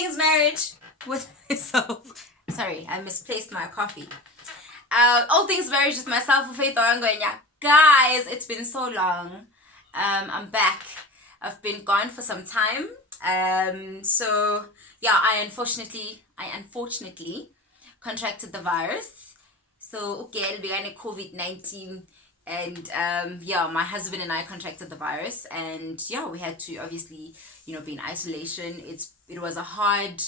Things Marriage with myself. Sorry, I misplaced my coffee. All Things Marriage with myself, Faith Orangwenya. Guys, it's been so long. I'm back. I've been gone for some time. So yeah, I unfortunately contracted the virus. So okay, we got COVID-19. And yeah, my husband and I contracted the virus, and yeah, we had to obviously, be in isolation. It was a hard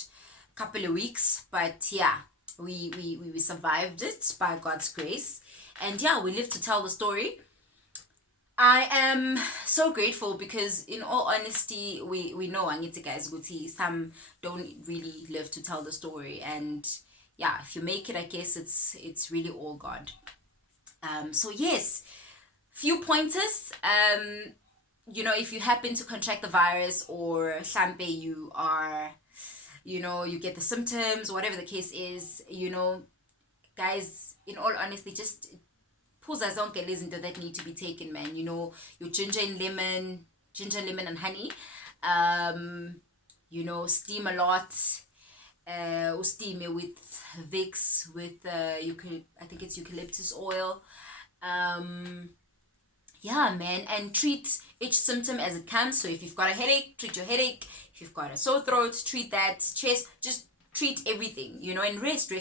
couple of weeks, but yeah, we survived it by God's grace, and yeah, we live to tell the story. I am so grateful because, in all honesty, we know, Angiti guys, Guti, some don't really live to tell the story, and yeah, if you make it, I guess it's really all God. So yes, few pointers. If you happen to contract the virus, or Shampe, you are, you get the symptoms, whatever the case is, guys, in all honesty, just phuza zonke lezi zinto that need to be taken, man. Your ginger, lemon and honey. Steam a lot. Steam with Vicks, with I think it's eucalyptus oil. Yeah, man, and treat each symptom as it comes. So if you've got a headache, treat your headache. If you've got a sore throat, treat that. Chest, just treat everything, and rest.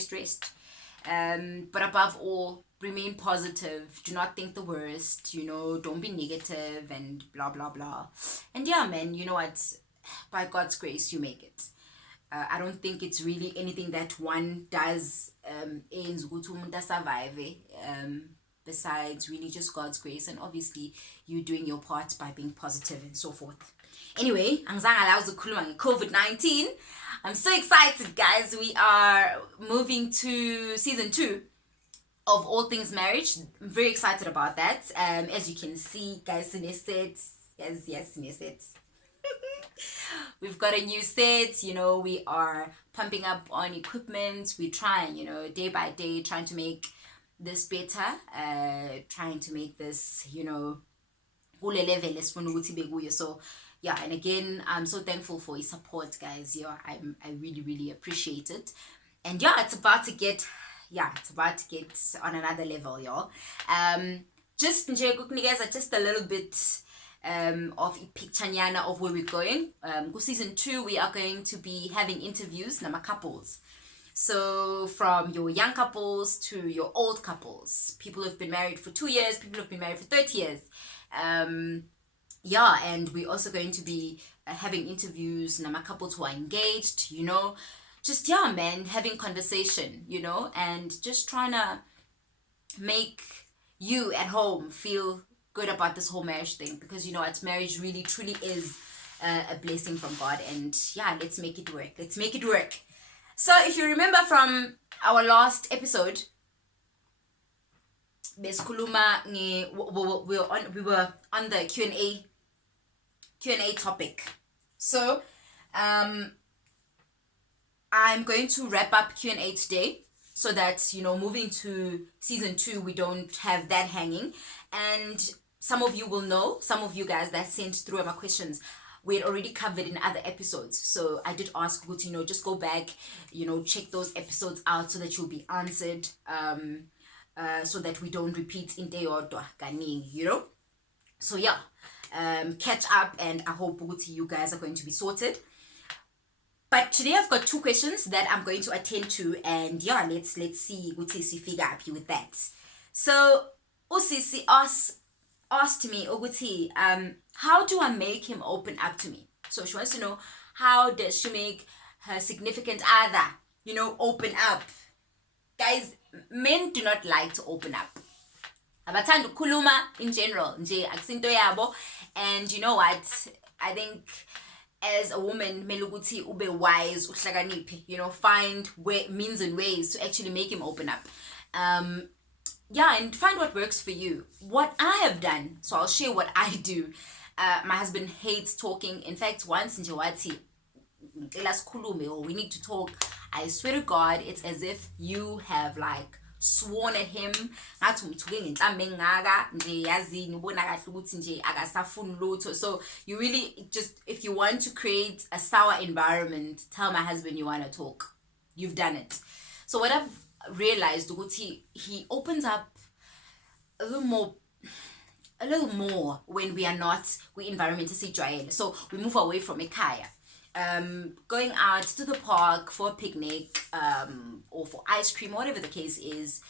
But above all, remain positive. Do not think the worst. Don't be negative and blah blah blah. And yeah, man, you know what? By God's grace, you make it. I don't think it's really anything that one does survive, besides really just God's grace, and obviously you doing your part by being positive and so forth. Anyway, COVID-19. I'm so excited, guys. We are moving to season 2 of All Things Marriage. I'm very excited about that. As you can see, guys, yes, we've got a new set. We are pumping up on equipment. We're trying, day by day, trying to make this better, trying to make this, kule level lesifuna ukuthi bekuyo. So yeah, and again, I'm so thankful for your support, guys. I really, really appreciate it. And yeah, it's about to get on another level, y'all. Just a little bit of a picture of where we're going. Season 2, we are going to be having interviews nama couples. So from your young couples to your old couples, people who've been married for 2 years, people who've been married for 30 years. Yeah, and we're also going to be having interviews nama couples who are engaged, just, yeah, man, having conversation, and just trying to make you at home feel good about this whole marriage thing, because marriage really truly is a blessing from God. And yeah, let's make it work. So if you remember from our last episode, besikhuluma we were on the Q&A topic. So I'm going to wrap up Q&A today, so that moving to season 2, we don't have that hanging. And some of you will know, some of you guys that sent through my questions, we had already covered in other episodes. So I did ask Guti, just go back, check those episodes out so that you'll be answered, so that we don't repeat in Deyodwa Ganing, So yeah, catch up, and I hope Guti, you guys are going to be sorted. But today I've got 2 questions that I'm going to attend to, and yeah, let's see Guti si figure happy with that. So Usisi asked me, Guti, how do I make him open up to me? So she wants to know, how does she make her significant other, open up? Guys, men do not like to open up. Abathanda ukukhuluma in general, nje akusinto yabo. And you know what? I think as a woman, meluguti ube wise, uhlakaniphe, find means and ways to actually make him open up. Yeah, and find what works for you. What I have done, so I'll share what I do. My husband hates talking. In fact, once in Jawati, we need to talk. I swear to God, it's as if you have like sworn at him ngathi umthuke ngenhlambe engaka nje yazini ubona kahle ukuthi nje akasafuni lutho. So you really just, if you want to create a sour environment, tell my husband you want to talk. You've done it. So what I've realized ukuthi he opens up a little more when we are not environment esijwayele. So we move away from ekhaya, going out to the park for a picnic, or for ice cream, whatever the case is,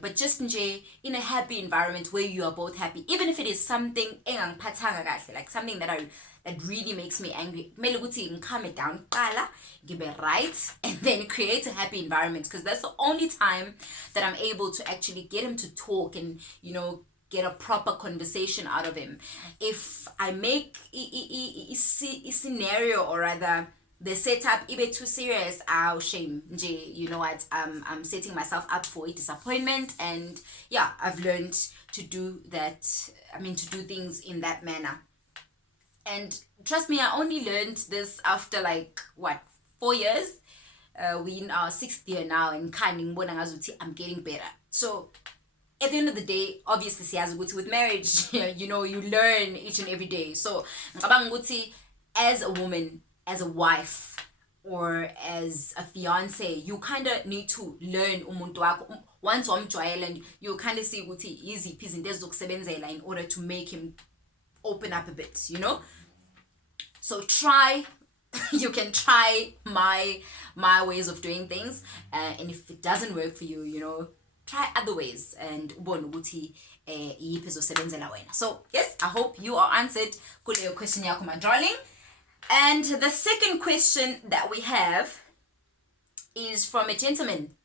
but just in a happy environment where you are both happy, even if it is something engangiphathanga kahle, like something that really makes me angry. Kumele ukuthi ngikhalm it down kuqala, ngibe right, and then create a happy environment, because that's the only time that I'm able to actually get him to talk and get a proper conversation out of him. If I make a scenario, or rather the setup ibe too serious, shame. You know what? I'm setting myself up for a disappointment, and yeah, I've learned to do that. To do things in that manner. And trust me, I only learned this after 4 years. We in our 6th year now, and I'm getting better. So at the end of the day, obviously, with marriage, you learn each and every day. So as a woman, as a wife, or as a fiance, you kind of need to learn umuntu wakho. Once wamjwayela, you kind of see ukuthi iziphi izinto ezizokusebenzela in order to make him open up a bit, So try, you can try my ways of doing things, and if it doesn't work for you, try other ways and ubone ukuthi iyiphi ezosebenzela wena. So yes, I hope you are answered kuleyo question yakho, my darling. And the second question that we have is from a gentleman.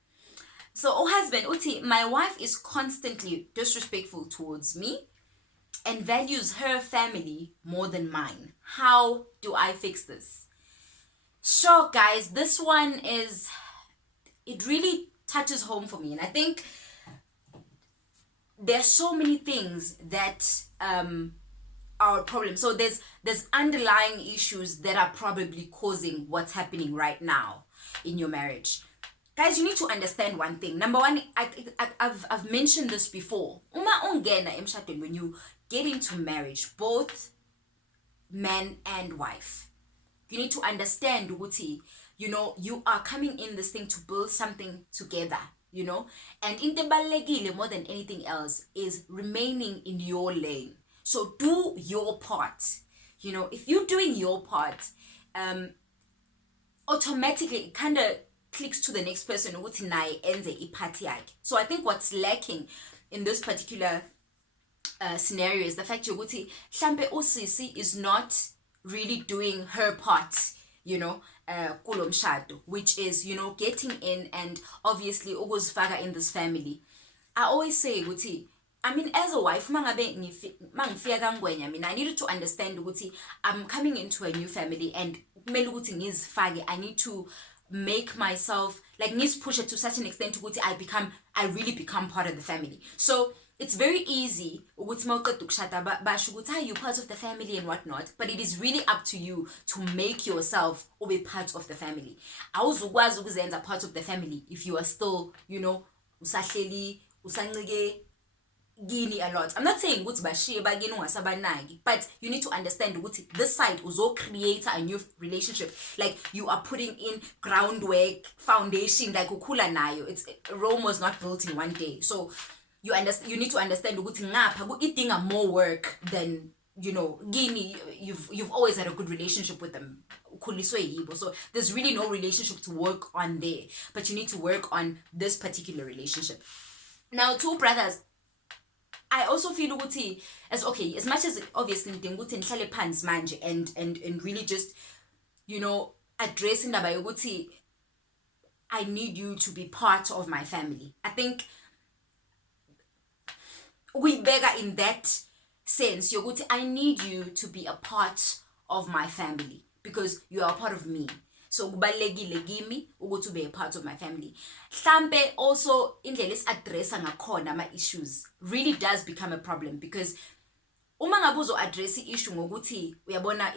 So, husband, uti, my wife is constantly disrespectful towards me and values her family more than mine. How do I fix this? Sure, guys, this one it really touches home for me. And I think there's so many things that are a problem. So there's underlying issues that are probably causing what's happening right now in your marriage. Guys, you need to understand one thing. Number one, I've mentioned this before. Uma ungena emshadweni, when you get into marriage, both man and wife, you need to understand ukuthi, you are coming in this thing to build something together, and into ebalulekile more than anything else is remaining in your lane. So do your part. If you're doing your part, automatically it kind of clicks to the next person ukuthi naye enze iphathi yakhe. So I think what's lacking in this particular scenario is the fact yokuthi mhlambe usisi is not really doing her part, kulo mshado, which is, getting in and obviously ukuzifaka in this family. I always say ukuthi, as a wife, mangifika kangwenya, I needed to understand ukuthi I'm coming into a new family, and I need to make myself push it to such an extent ukuthi I really become part of the family. So it's very easy ukuthi mawuqeda ukushada basho ukuthi you're part of the family and whatnot, but it is really up to you to make yourself ube part of the family. Awuzukwazi ukuzenza part of the family if you are still, usahleli usancike gini a lot. I'm not saying ukuthi bashiye bakini ungasabanaki, but you need to understand ukuthi this side uzo create a new relationship. Like you are putting in groundwork, foundation, like ukhula nayo. Rome was not built in one day. So you need to understand ukuthi ngapha idinga more work than, gini you've always had a good relationship with them. So there's really no relationship to work on there, but you need to work on this particular relationship. Now, two brothers, I also feel ukuthi as much as obviously ukuthi nihlale phansi manje and really just, address indaba yokuthi I need you to be part of my family. I think we beg in that sense yokuthi I need you to be a part of my family because you are a part of me. So kubalekile kimi ukuthi ube a part of my family. Mhlambe also indlela esi-addressa ngakhona ama-issues really does become a problem, because uma ngabe uzo-address i-issue ngokuthi uyabona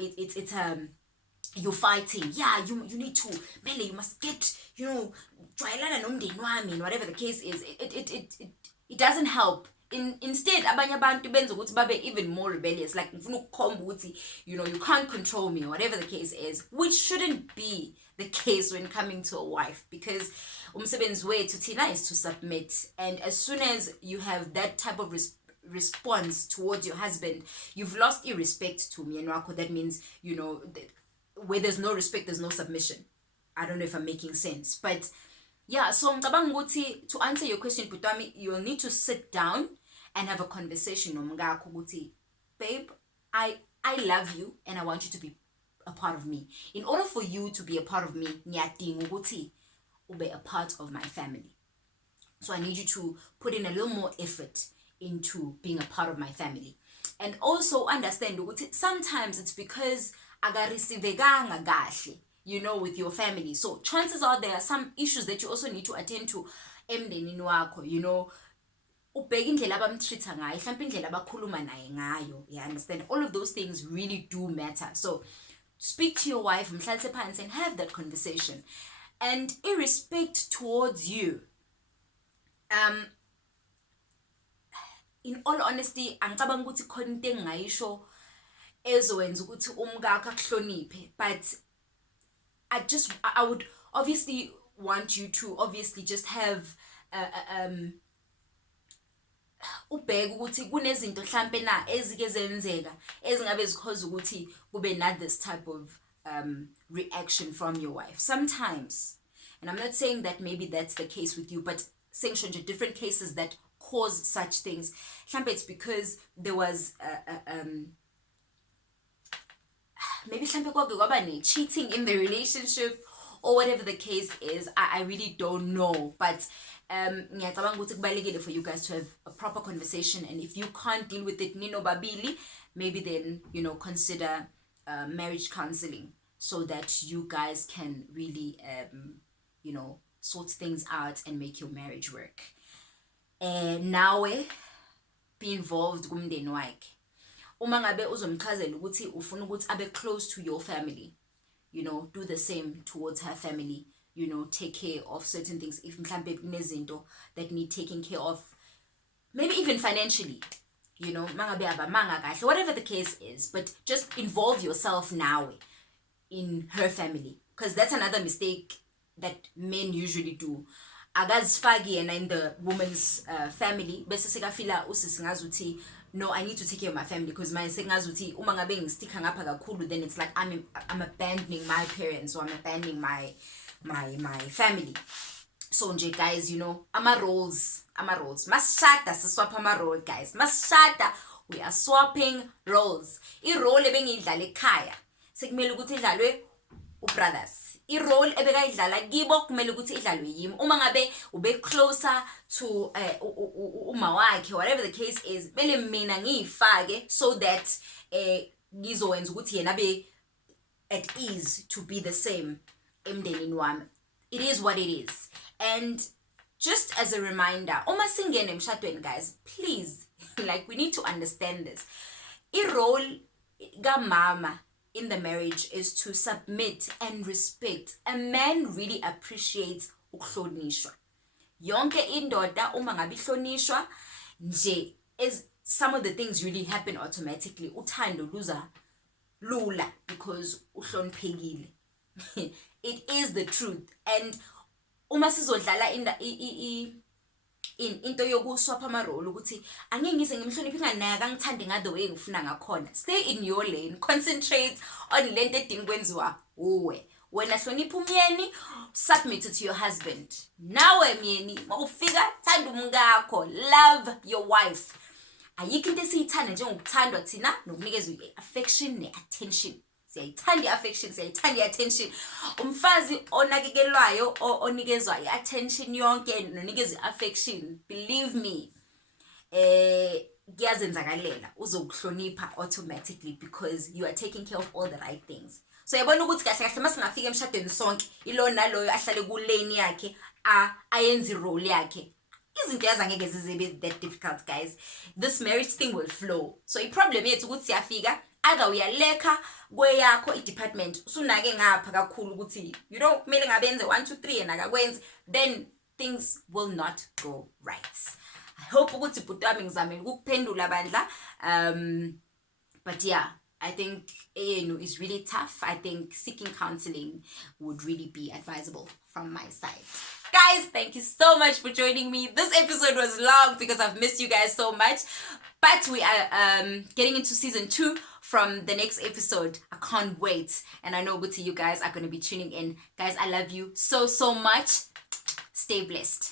you're fighting. Yeah, you need to, Mele, you must get, jwayelana nomndeni wami, and whatever the case is. It doesn't help. Instead, abanye abantu benza ukuthi babe even more rebellious. Like, ngifuna ukukhomba ukuthi, you can't control me, or whatever the case is, which shouldn't be the case when coming to a wife, because umsebenzi wethu thina is to submit. And as soon as you have that type of response towards your husband, you've lost irrespect to myeni wakho. That means, where there's no respect, there's no submission. I don't know if I'm making sense, but yeah. So ngicabanga ukuthi, to answer your question, Putami, you'll need to sit down and have a conversation nomngakho ukuthi, babe, I love you and I want you to be a part of me. In order for you to be a part of me, ngiyadinga ukuthi ube a part of my family. So I need you to put in a little more effort into being a part of my family. And also understand ukuthi sometimes it's because agarisiveganga kahle, with your family. So chances are there are some issues that you also need to attend to emndenini wakho, ubheka indlela abamtreata ngayo, mhlawumbe indlela abakhuluma naye ngayo. You understand? All of those things really do matter. So speak to your wife, mhlalise phansi, and have that conversation. And irrespect towards you, in all honesty, angicabanga ukuthi khona into engayisho ezowenza ukuthi umkakho akuhloniphe, but I would obviously want you to obviously just have ubheka ukuthi kunezinto mhlambe na ezike zenzeka ezingabe zikhoza ukuthi kube na this type of reaction from your wife sometimes. And I'm not saying that maybe that's the case with you, but saying different cases that cause such things. Mhlambe it's because there was maybe mhlambe kwaba cheating in the relationship, or whatever the case is. I really don't know, but ngiyacabanga ukuthi kubalekile for you guys to have a proper conversation. And if you can't deal with it nino babili, maybe then consider marriage counseling, so that you guys can really sort things out and make your marriage work. Nawe be involved kumndeni wakhe. Uma ngabe uzomchazela ukuthi ufuna ukuthi abe close to your family, do the same towards her family. Take care of certain things. If mhlambe kunezinto that need taking care of, maybe even financially, mangabe abamanga kahle, whatever the case is, but just involve yourself now in her family, because that's another mistake that men usually do. Akazifaki yena in the woman's family, bese sekafila usisi ngazuthi, no, I need to take care of my family, because my sengazuthi uma ngabe ngisticka ngapha kakhulu, then it's like I'm abandoning my parents, or I'm abandoning my family. So nje guys, ama roles masishada siswap ama role guys, masishada we are swapping roles. I-role ebengiyidlala ekhaya sekumele ukuthi idlalwe ubrothers, i-role ebekayidlala kibo kumele ukuthi idlalwe yimi. Uma ngabe ube closer to uma wakhe, whatever the case is, mele mina ngiyifake so that ngizowenza ukuthi yena be at ease to be the same emndenini wami. It is what it is. And just as a reminder, uma singene emshadweni guys, please, like, we need to understand this. I-role kamama in the marriage is to submit and respect. A man really appreciates ukuhlonishwa. Yonke indoda uma ngabe ihlonishwa nje, is some of the things really happen automatically. Uthando luza lula because uhloniphekile. It is the truth. And uma sizodlala into yokuswapha ama role ukuthi angeke ngize ngimhloniphe ingane naye akangithande ngade way ngifuna ngakhona. Stay in your lane, concentrate on lento edinga kwenziwa uwe. Wena hlonipha umyeni, submit to your husband. Nawe myeni makufika thanda umngakho, love your wife. Ayikho into esiyithanda njengokuthandwa thina nokunikezwa affection ne-attention. Siyayithanda i-affection, siyayithanda i-attention. Umfazi onakekelwayo onikezwa i-attention yonke nonikezwa i-affection, believe me, kuyazenzakalela, uzokuhlonipha automatically, because you are taking care of all the right things. So yabona ukuthi kahle kahle masingafika emshadweni sonke ilo naloyo ahlale ku lane yakhe ayenze role yakhe, izinto yazangeke zibe that difficult guys. This marriage thing will flow. So i-problem yethu ukuthi siyafika either uyaleka kweyakho i-department usunake ngapha kakhulu ukuthi you know kumele ngabe yenze 1 2 3 and akakwenzi, then things will not go right. I hope ukuthi bhuti wami ngizamile ukukuphendula bandla. But yeah, I think ANU is really tough. I think seeking counseling would really be advisable from my side. Guys, thank you so much for joining me. This episode was long because I've missed you guys so much. But we are getting into season 2 from the next episode. I can't wait. And I know you guys are going to be tuning in. Guys, I love you so much. Stay blessed.